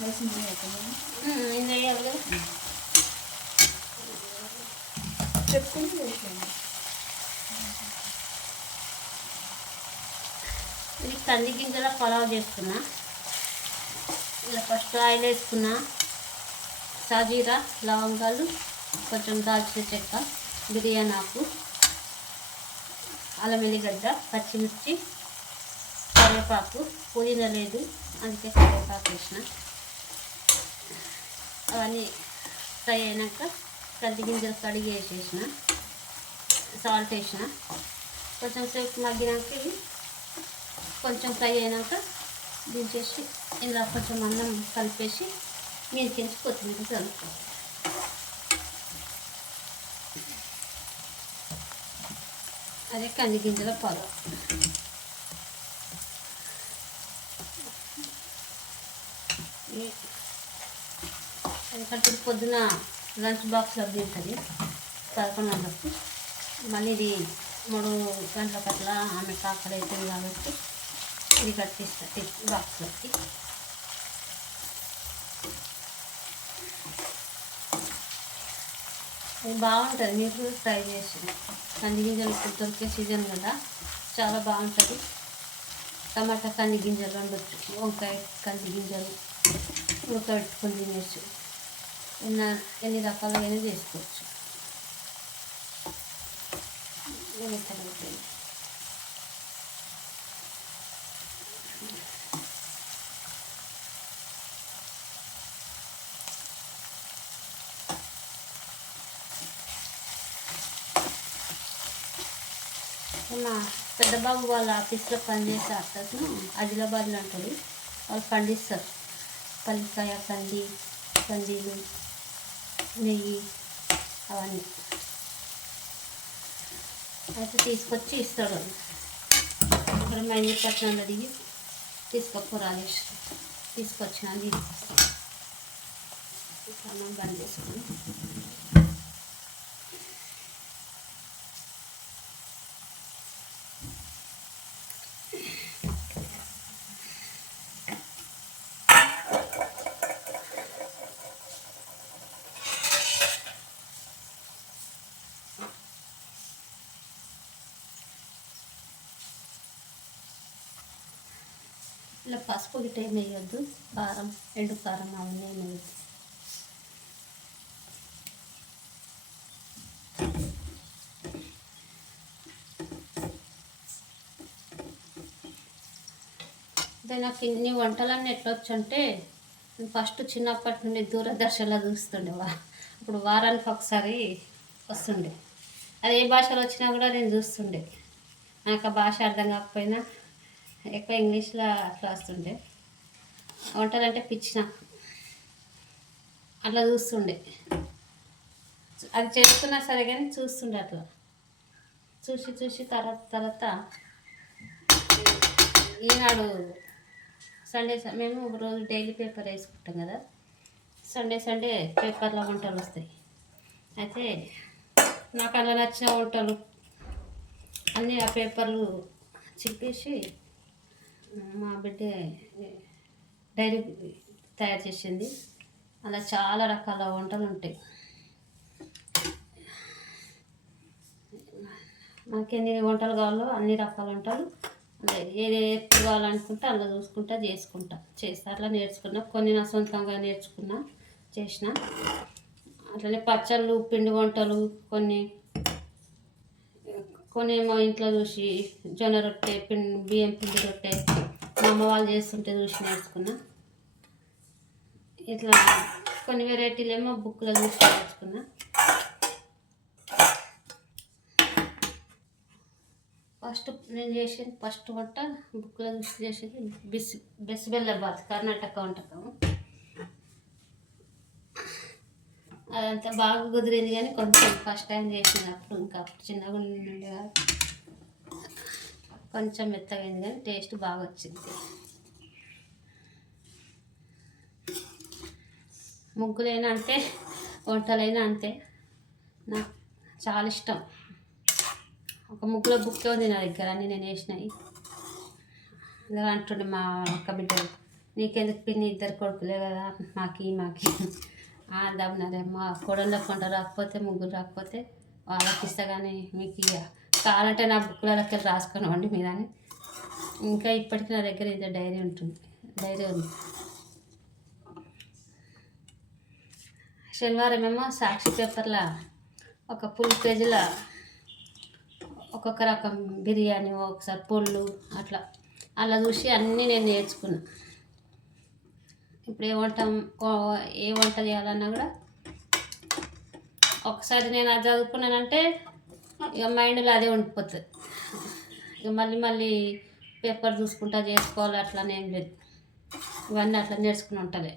ఇందులో వేయాలి కదా చెప్పుకుని వేసాను. ఇది కంది గింజల పలావ్ చేసుకున్నా. ఇలా ఫస్ట్ ఆయిల్ వేసుకున్నా, సాజీరా, లవంగాలు, కొంచెం దాల్చిన చెక్క, బిర్యానీ ఆకు, అల్లం వెల్లిగడ్డ, పచ్చిమిర్చి, కరివేపాకు, పుదీనా లేదు అందుకే కరివేపాకు వేసిన. అవన్నీ ఫ్రై అయినాక కంది గింజలు కడిగి వేసేసిన, సాల్ట్ వేసిన. కొంచెం సేపు మగ్గినాక ఇవి కొంచెం ఫ్రై అయినాక దించేసి ఇలా కొంచెం అన్నం కలిపేసి మీదకించి కొత్తిమీర కలుపుకోవాలి. అదే కంది గింజల పలావ్. ఎందుకంటే పొద్దున లంచ్ బాక్స్లో తింటుంది 11 గంటలకు. మళ్ళీ ఇది 3 గంటలకు అట్లా ఆమె కాకర అవుతుంది కాబట్టి ఇది కట్టిస్తుంది బాక్స్లోకి. ఇది బాగుంటుంది, మీరు ట్రై చేసి. కంది గింజలు ఇప్పుడు దొరికే సీజన్ కదా, చాలా బాగుంటుంది. టమాటా కంది గింజలు వండొచ్చు, వంకాయ కంది గింజలు ఉడకబెట్టుకొని తినేచ్చు, ఎన్ని రకాలుగా చేసుకోవచ్చు. మా పెద్దబాబు వాళ్ళ ఆఫీస్లో పనిచేసే అత్తను ఆదిలాబాద్లో ఉంటుంది. వాళ్ళు పండిస్తారు పల్లికాయ, కందీలు, నెయ్యి అవన్నీ. అయితే తీసుకొచ్చి ఇస్తాడు. ఇక్కడ మైనపట్నంలో దిగి తీసుకపోరాలి. తీసుకొచ్చిన అన్నం బంద్ చేసుకుని ఇలా పసుపు గిట్ట ఏం వేయొద్దు, కారం, ఎండు కారం అవన్నీ వేయద్దు. అదే నాకు ఇన్ని వంటలన్నీ ఎట్లా వచ్చంటే, ఫస్ట్ చిన్నప్పటి నుండి దూరదర్శన్లో చూస్తుండేవా, ఇప్పుడు వారానికి ఒకసారి వస్తుండే. అది ఏ భాషలో వచ్చినా కూడా నేను చూస్తుండే. నాకు ఆ భాష అర్థం కాకపోయినా ఎక్కువ ఇంగ్లీష్లో అట్లా వస్తుండే. వంటలు అంటే పిచ్చి నాకు, అట్లా చూస్తుండే. అది చేసుకున్నా సరే కానీ చూస్తుండే. అట్లా చూసి తర్వాత ఈనాడు సండే మేము రోజు డైలీ పేపర్ వేసుకుంటాం కదా, సండే పేపర్లో వంటలు వస్తాయి. అయితే నాకు అలా నచ్చిన వంటలు అన్నీ ఆ పేపర్లు చెప్పేసి మా బిడ్డ డైరీ తయారు చేసింది. అలా చాలా రకాల వంటలు ఉంటాయి. మనకి ఎన్ని వంటలు కావాలో అన్ని రకాల వంటలు ఏది ఎప్పుడు కావాలనుకుంటే అలా చూసుకుంటా చేస్తా. అట్లా నేర్చుకున్నా. కొన్ని నా సొంతంగా చేసిన. అట్లనే పచ్చళ్ళు, పిండి వంటలు కొన్ని ఏమో ఇంట్లో చూసి జొన్న రొట్టె, బియ్యం పిండి రొట్టె మా అమ్మ వాళ్ళు చేస్తుంటే చూసి నేర్చుకున్నా. ఇట్లా కొన్ని వెరైటీలు ఏమో బుక్లో చూసి నేర్చుకున్నా. నేను చేసేది ఫస్ట్ వంట బుక్లో చూసి చేసేది బిసిబెల్లబాత్, కర్ణాటక వంటకం. అదంతా బాగా కుదిరింది కానీ కొంచెం ఫస్ట్ టైం చేసినప్పుడు ఇంకా చిన్నగా ఉండే కొంచెం మెత్తగైంది కానీ టేస్ట్ బాగా వచ్చింది. ముగ్గులైనా అంతే, వంటలైనా అంతే, నాకు చాలా ఇష్టం. ఒక ముగ్గుల బుక్కే ఉంది నా దగ్గర, అన్నీ నేను వేసినాయి. ఇలా అంటుండే మా అక్క బిడ్డలు, నీకెందుకు పిన్ని, ఇద్దరు కొడుకులే కదా, మాకి దమ్మన్నారే. మా కోడళ్ళ కొంట రాకపోతే, ముగ్గురు రాకపోతే వాళ్ళకి ఇస్తా, కానీ మీకు ఇక కావాలంటే నా బుక్లకి వెళ్ళి రాసుకున్నామండి మీరని. ఇంకా ఇప్పటికీ నా దగ్గర ఇంత డైరీ ఉంటుంది, డైరీ ఉంది. శనివారం ఏమో సాక్షి పేపర్లో ఒక ఫుల్ పేజీలో ఒక్కొక్క రకం బిర్యానీ, ఒకసారి పొళ్ళు అట్లా అలా చూసి అన్నీ నేను నేర్చుకున్నా. ఇప్పుడు ఏ వంట చేయాలన్నా కూడా ఒకసారి నేను అది చదువుకున్నానంటే ఇక మైండ్లో అదే ఉండిపోతుంది. ఇక మళ్ళీ పేపర్ చూసుకుంటా చేసుకోవాలి అట్లనే ఏం లేదు. ఇవన్నీ అట్లా నేర్చుకుని ఉంటలే.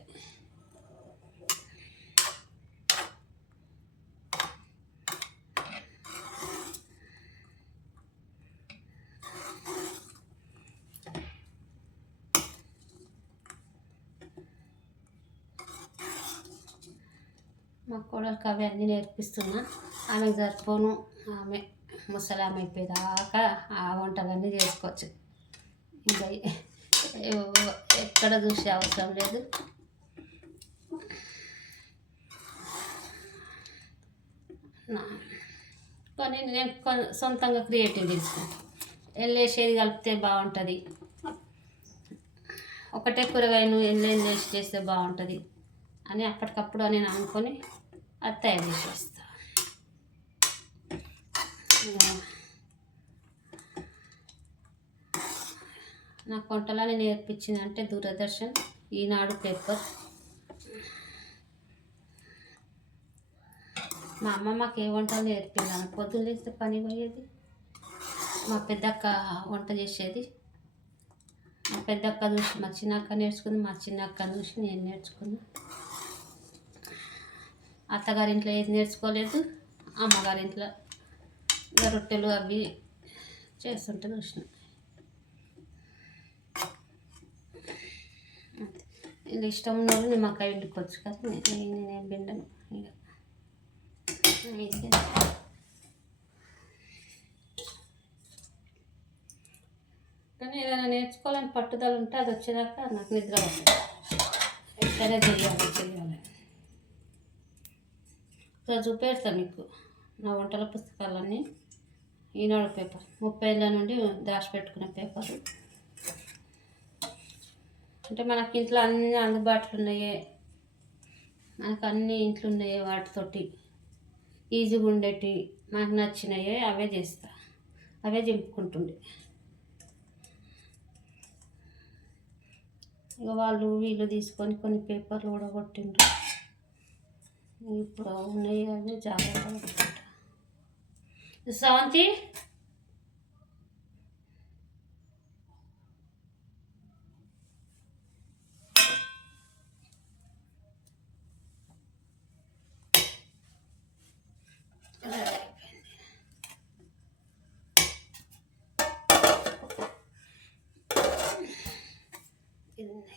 మా కోడలికి అవి అన్నీ నేర్పిస్తున్నా. ఆమెకు సరిపోను, ఆమె ముసలామె అయిపోయేదాకా ఆ వంటలన్నీ చేసుకోవచ్చు. ఇంకా ఎక్కడ చూసే అవసరం లేదు. కానీ నేను సొంతంగా క్రియేటివ్ తీసుకుంటాను. ఎల్లేసేది కలిపితే బాగుంటుంది, ఒకటే కూరగాయను ఎల్లేసి చేస్తే బాగుంటుంది అని అప్పటికప్పుడు నేను అనుకొని అది తయారు చేసేస్తా. నాకు వంటలని నేర్పించిందంటే దూరదర్శన్, ఈనాడు పేపర్. మా అమ్మ మాకు ఏ వంటలు నేర్పింది. పొద్దున్న లేస్తే పని పోయేది, మా పెద్దక్క వంట చేసేది. మా పెద్దక్క చూసి మా చిన్నక్క నేర్చుకుంది, మా చిన్నక్క చూసి నేను నేర్చుకున్నా. అత్తగారింట్లో ఏది నేర్చుకోలేదు, అమ్మగారింట్లో రొట్టెలు అవి చేస్తుంటే చూసిన. ఇది ఇష్టం ఉన్న వాళ్ళు నిమ్మకాయ వండుకోవచ్చు, కానీ నేనేం పిండను. ఇక కానీ ఏదైనా నేర్చుకోవాలని పట్టుదల ఉంటే అది వచ్చేదాకా నాకు నిద్ర పడుతుంది. ఎట్లనే చేయాలి. ఇక్కడ చూపెడతాను మీకు నా వంటల పుస్తకాలన్నీ. ఈనాడు పేపర్ 30 ఏళ్ళ నుండి దాచిపెట్టుకునే పేపర్. అంటే మనకి ఇంట్లో అన్నీ అందుబాటులో ఉన్నాయే, మనకు అన్నీ ఇంట్లో ఉన్నాయే, వాటితోటి ఈజీగా ఉండేటి మనకు నచ్చినాయే అవే చేస్తా, అవే చింపుకుంటుండే. ఇక వాళ్ళు వీళ్ళు తీసుకొని కొన్ని పేపర్లు కూడా కొట్టిండ్రు. ఇప్పుడు ఉన్నాయి అవి జాగ్రత్తగా. శాంతి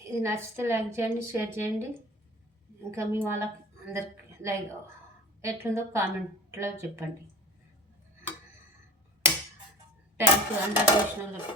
ఇది నచ్చితే లైక్ చేయండి, షేర్ చేయండి. ఇంకా మీ వాళ్ళకి అందరికి లైక్ ఎట్లుందో కామెంట్లో చెప్పండి. థ్యాంక్ యూ అందరు చూసిన వాళ్ళకి.